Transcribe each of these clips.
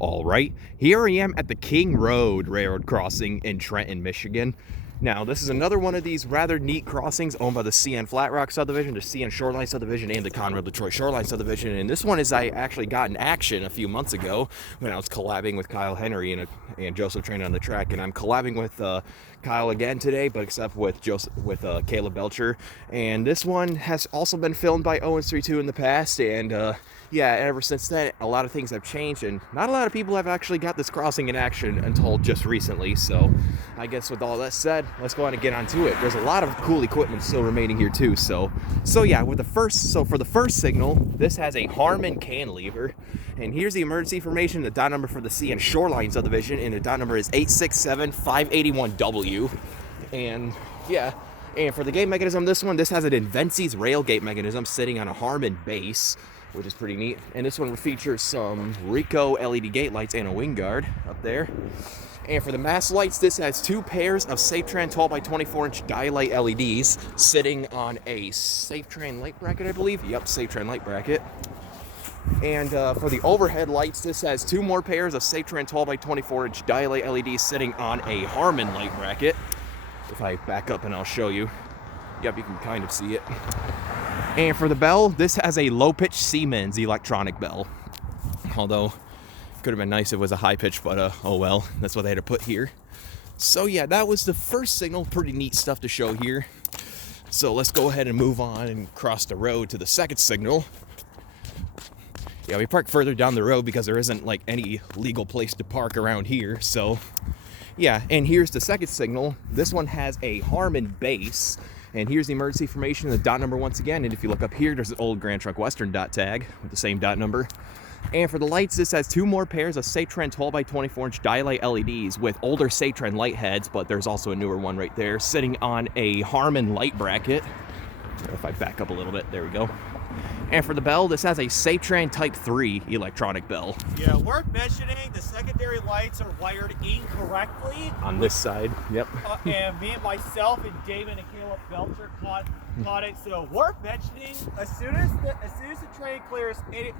All right, here I am at the King Road Railroad Crossing in Trenton, Michigan. Now, this is another one of these rather neat crossings owned by the CN Flat Rock subdivision, the CN Shoreline subdivision, and the Conrail Detroit Shoreline subdivision. And this one is I actually got in action a few months ago when I was collabing with Kyle Henry and Joseph Trenton on the track. And I'm collabing with Kyle again today, but except with Caleb Belcher. And this one has also been filmed by Owens 32 in the past, and yeah, ever since then, a lot of things have changed, and not a lot of people have actually got this crossing in action until just recently. So I guess with all that said, let's go ahead and get onto it. There's a lot of cool equipment still remaining here too. So yeah, for the first signal, this has a Harmon cantilever, and here's the emergency information, the dot number for the CN Shoreline subdivision, and the dot number is 867-581W. And yeah, and for the gate mechanism, this has an Invencies rail gate mechanism sitting on a Harmon base, which is pretty neat. And this one will feature some Rico LED gate lights and a wing guard up there. And for the mast lights, this has two pairs of Safetran 12x24-inch dialight LEDs sitting on a Safetran light bracket, I believe. Yep, Safetran light bracket. And for the overhead lights, this has two more pairs of Safetran 12x24-inch dialight LEDs sitting on a Harmon light bracket. If I back up and I'll show you. Yep, you can kind of see it. And for the bell, this has a low-pitch Siemens electronic bell. Although, could have been nice if it was a high-pitch, but oh well, that's what they had to put here. So yeah, that was the first signal. Pretty neat stuff to show here. So let's go ahead and move on and cross the road to the second signal. Yeah, we parked further down the road because there isn't like any legal place to park around here. So yeah, and here's the second signal. This one has a Harmon base. And here's the emergency information, the dot number once again. And if you look up here, there's an old Grand Trunk Western dot tag with the same dot number. And for the lights, this has two more pairs of Safetran 12x24-inch dialight LEDs with older Safetran light heads, but there's also a newer one right there sitting on a Harmon light bracket. If I back up a little bit, there we go. And for the bell, this has a Safetran Type 3 electronic bell. Yeah, worth mentioning, the secondary lights are wired incorrectly. On this side, yep. And me and myself and David and Caleb Belcher caught it. So worth mentioning, as soon as the train clears any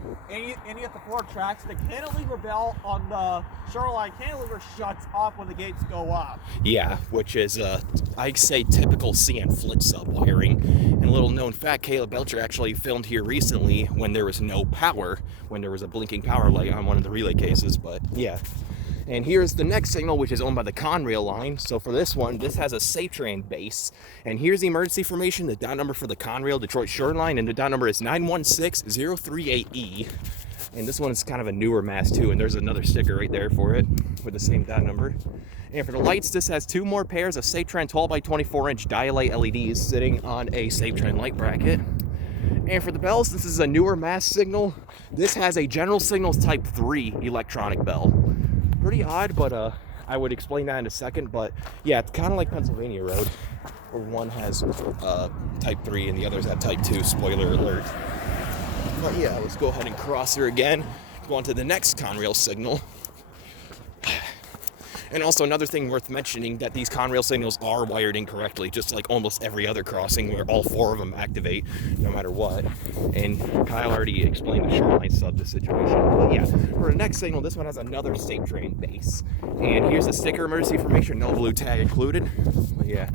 of the four tracks, the cantilever bell on the Shoreline cantilever shuts off when the gates go up. Yeah, which is, I'd say, typical CN flip sub wiring. And a little known fact, Caleb Belcher actually filmed here recently when there was no power, when there was a blinking power light on one of the relay cases, but yeah. And here's the next signal, which is owned by the Conrail line. So for this one, this has a Safetran base. And here's the emergency information, the dot number for the Conrail Detroit Shoreline, and the dot number is 916038E. And this one is kind of a newer mast too, and there's another sticker right there for it with the same dot number. And for the lights, this has two more pairs of Safetran 12x24-inch dialight LEDs sitting on a Safetran light bracket. And for the bells, this is a newer mast signal. This has a General Signals Type 3 electronic bell. Pretty odd, but I would explain that in a second. But yeah, it's kind of like Pennsylvania Road, where one has Type 3 and the others have Type 2, spoiler alert. But yeah, let's go ahead and cross her again. Go on to the next Conrail signal. And also another thing worth mentioning, that these Conrail signals are wired incorrectly, just like almost every other crossing where all four of them activate no matter what. And Kyle already explained the Shoreline sub the situation. But yeah, for the next signal, this one has another Safetran base. And here's the sticker emergency information, no blue tag included. But yeah.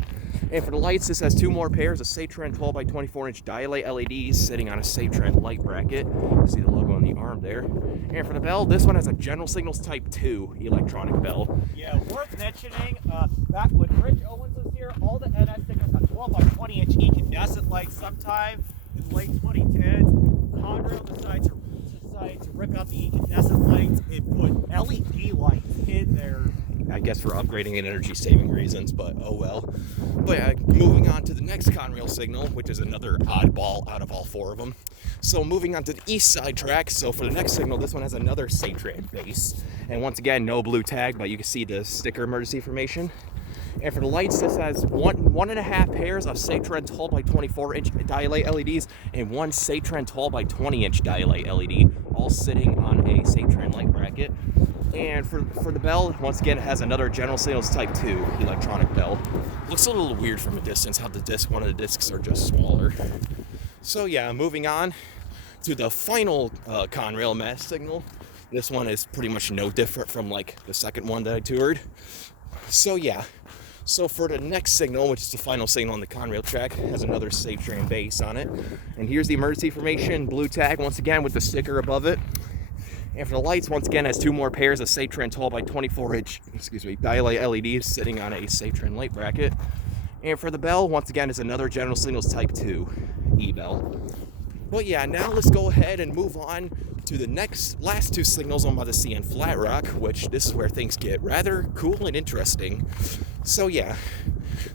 And for the lights, this has two more pairs of Safetran 12x24-inch dialight LEDs sitting on a Safetran light bracket. You see the logo on the arm there. And for the bell, this one has a General Signals Type 2 electronic bell. Yeah, worth mentioning, back when Rich Owens was here, all the NS stickers had 12x20-inch incandescent lights. Sometime in the late 2010s, Conrail decided to rip out the incandescent lights and put LED lights in there. I guess for upgrading and energy saving reasons, but oh well. But moving on to the next Conrail signal, which is another oddball out of all four of them. So moving on to the east side track, so for the next signal, this one has another Safetran base. And once again, no blue tag, but you can see the sticker emergency information. And for the lights, this has one and a half pairs of Safetran 12x24-inch dialight LEDs and one Safetran 12x20-inch dialight LED, all sitting on a Safetran light bracket. And for the bell, once again, it has another General Signals Type 2 electronic bell. Looks a little weird from a distance how one of the discs are just smaller. So yeah, moving on to the final Conrail mast signal. This one is pretty much no different from like the second one that I toured. So yeah, so for the next signal, which is the final signal on the Conrail track, has another Safe Tran base on it. And here's the emergency information, blue tag once again with the sticker above it. And for the lights, once again, has 2 more pairs of Safe Tran 12 by 24 inch, dial-A LEDs sitting on a Safe Tran light bracket. And for the bell, once again, is another General Signals Type 2 e-bell. But yeah, now let's go ahead and move on to the last 2 signals owned by the CN Flat Rock, which this is where things get rather cool and interesting. So yeah,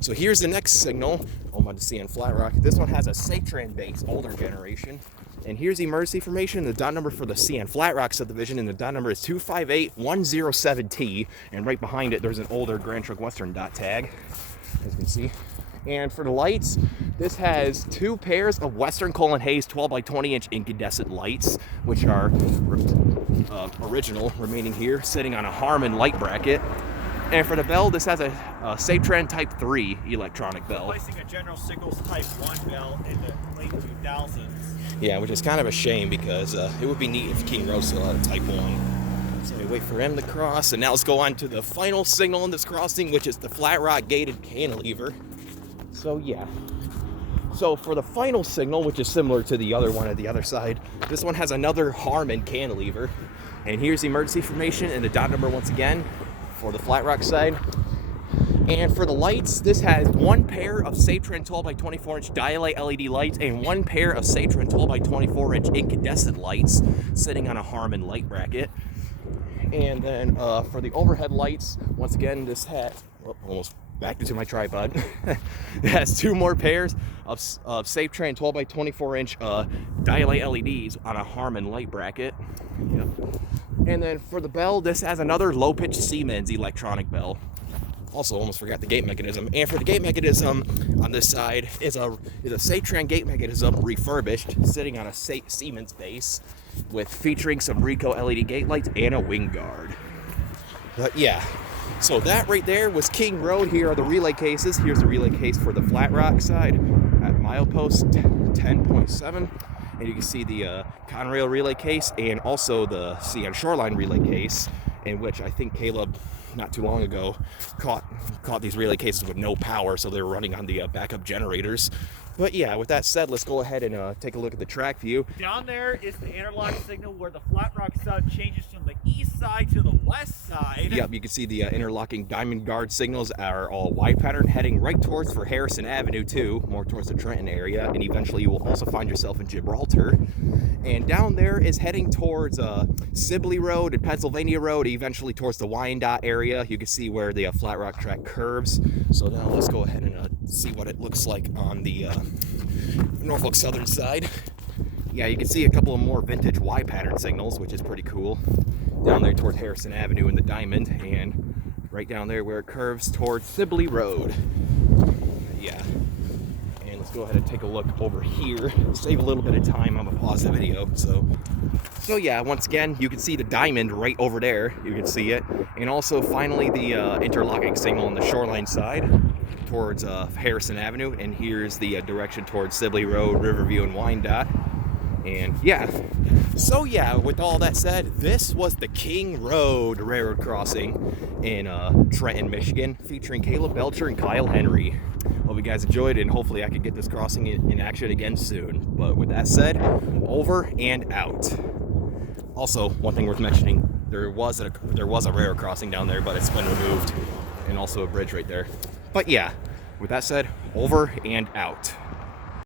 so here's the next signal owned by the CN Flat Rock. This one has a Safe Tran base, older generation. And here's the emergency information, the dot number for the CN Flat Rock subdivision, and the dot number is 258107T. And right behind it, there's an older Grand Trunk Western dot tag, as you can see. And for the lights, this has 2 pairs of Western Colin Hayes 12 by 20 inch incandescent lights, which are original, remaining here, sitting on a Harman light bracket. And for the bell, this has a Safe Tran Type 3 electronic bell. Replacing a General Signals Type 1 bell in the late 2000s. Yeah, which is kind of a shame because it would be neat if King Rose still had a Type 1. So we wait for him to cross, and now let's go on to the final signal in this crossing, which is the Flat Rock gated cantilever. So yeah. So for the final signal, which is similar to the other one at the other side, this one has another Harman cantilever. And here's the emergency information and the dot number once again for the Flat Rock side. And for the lights, this has 1 pair of Safe Tran 12 by 24 inch dial-A LED lights and 1 pair of Safe Tran 12 by 24 inch incandescent lights sitting on a Harman light bracket. And then for the overhead lights, once again, this has, almost back into my tripod. It has 2 more pairs of Safe Tran 12 by 24 inch dial-A LEDs on a Harman light bracket. Yep. And then for the bell, this has another low-pitch Siemens electronic bell. Also, almost forgot the gate mechanism. And for the gate mechanism on this side is a Safe Tran gate mechanism refurbished, sitting on a Siemens base, featuring some Rico LED gate lights and a wing guard. But yeah, so that right there was King Road. Here are the relay cases. Here's the relay case for the Flat Rock side at milepost 10.7. And you can see the Conrail relay case and also the CN Shoreline relay case, in which I think Caleb, not too long ago, caught these relay cases with no power, so they were running on the backup generators. But yeah, with that said, let's go ahead and take a look at the track view. Down there is the interlock signal where the Flat Rock side changes from the east side to the west side. Yep, you can see the interlocking diamond guard signals are all wide pattern, heading right towards for Harrison Avenue too, more towards the Trenton area, and eventually you will also find yourself in Gibraltar. And down there is heading towards Sibley Road and Pennsylvania Road, eventually towards the Wyandotte area. You can see where the Flat Rock track curves. So now let's go ahead and see what it looks like on the Norfolk Southern side. Yeah, you can see a couple of more vintage Y pattern signals, which is pretty cool. Down there towards Harrison Avenue in the Diamond, and right down there where it curves towards Sibley Road. Yeah. And let's go ahead and take a look over here. Save a little bit of time. I'm gonna pause the video. So yeah, once again, you can see the Diamond right over there. You can see it. And also finally the interlocking signal on the Shoreline side towards Harrison Avenue, and here's the direction towards Sibley Road, Riverview, and Wyandotte. And yeah, so yeah, with all that said, this was the King Road Railroad Crossing in Trenton, Michigan, featuring Caleb Belcher and Kyle Henry. Hope you guys enjoyed it, and hopefully I can get this crossing in action again soon. But with that said, over and out. Also, one thing worth mentioning, there was a railroad crossing down there, but it's been removed, and also a bridge right there. But yeah, with that said, over and out.